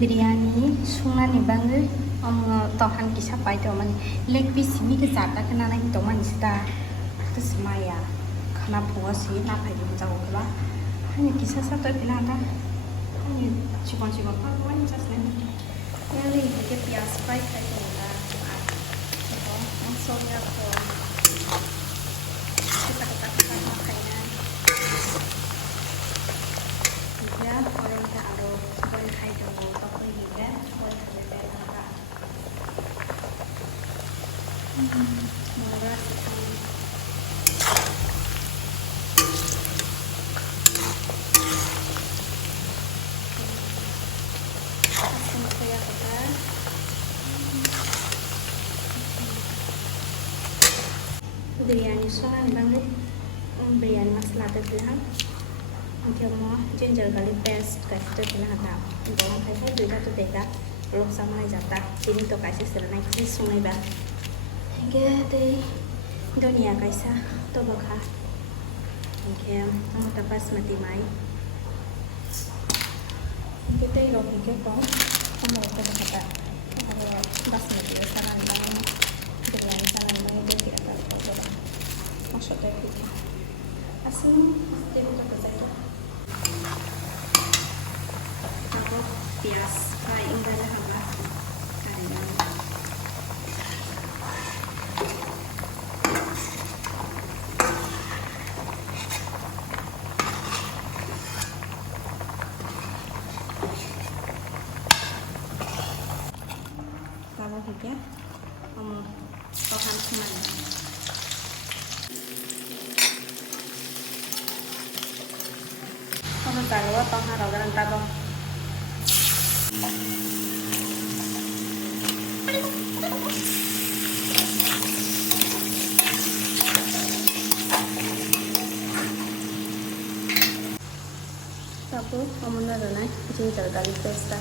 biryani sungani bangai tohan kisa pai to man leg piece mi ke jata kana nai to man sta kesmaya khana phunga si na pai dum jaw ba hani kisa sa to pila da hani chibon pa wani jas ne ya le ke pias pai kai to da so on so ya ko kita ma kai na ya orang ta ado boil khai to to ko ni ga boil khai da ka mora si biryani soal banget biryani masala terbelah mungkin mau ginger garlic paste kasih terbelah ada bawang putih dua tu beda belum sama jata sini tu kasih serana kasih sungai bah hingga deh dunia kasih tu bakal mungkin kamu tapas mati mai kita iro hingga kau kamu tu bakal kalau basmati saran bang biryani saran bang itu tidak tahu masuk dari kita asal dia untuk bekerja kalau pias fry enggak ada hamba karena kalau kita tohan kuman kalau taruh tohan orang taruh taruh amunnya ada ginger garlic paste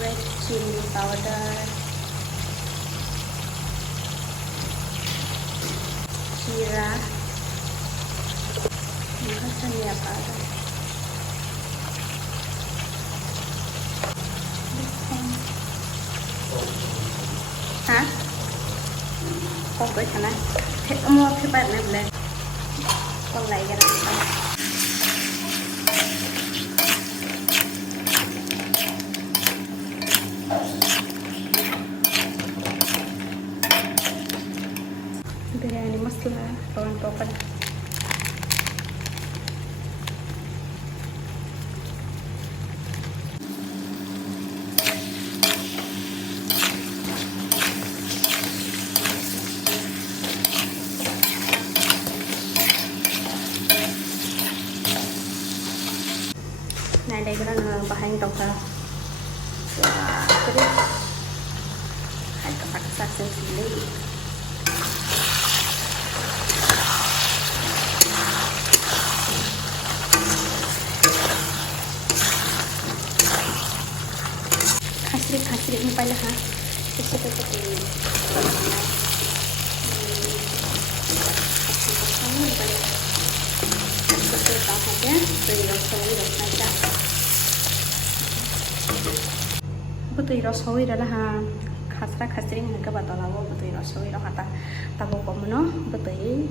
red chili powder, jeera, धनिया powder, hả? Không có khả năng mua cái bạn này lên còn lại cái này biryani masala bawang pokok này đây là bahan tongkol terus hai kepak sendiri khasrik ni pala ha isa pa ito betul rosoi adalah khasring harga batalawo betul rosoi roh kata tabok pemenuh betul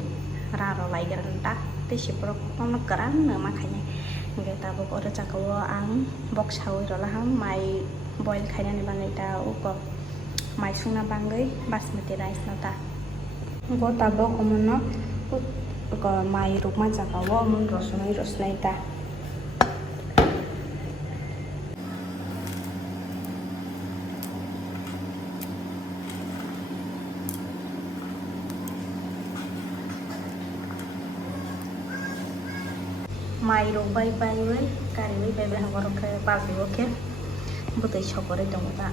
raro lagi rentah di sipro pemenuh keran makanya nggak tabok orang cakawa ang box hawi adalah mai boil kayaknya nih bang kita uko mai suna bangai basmati rice nata gua tabok pemenuh uko mai rumah cakawa mun rosoi rosnai ta mai rong bay với cari bay bay học rồi cái bao nhiêu ok bữa tới chọc vào đây trong ta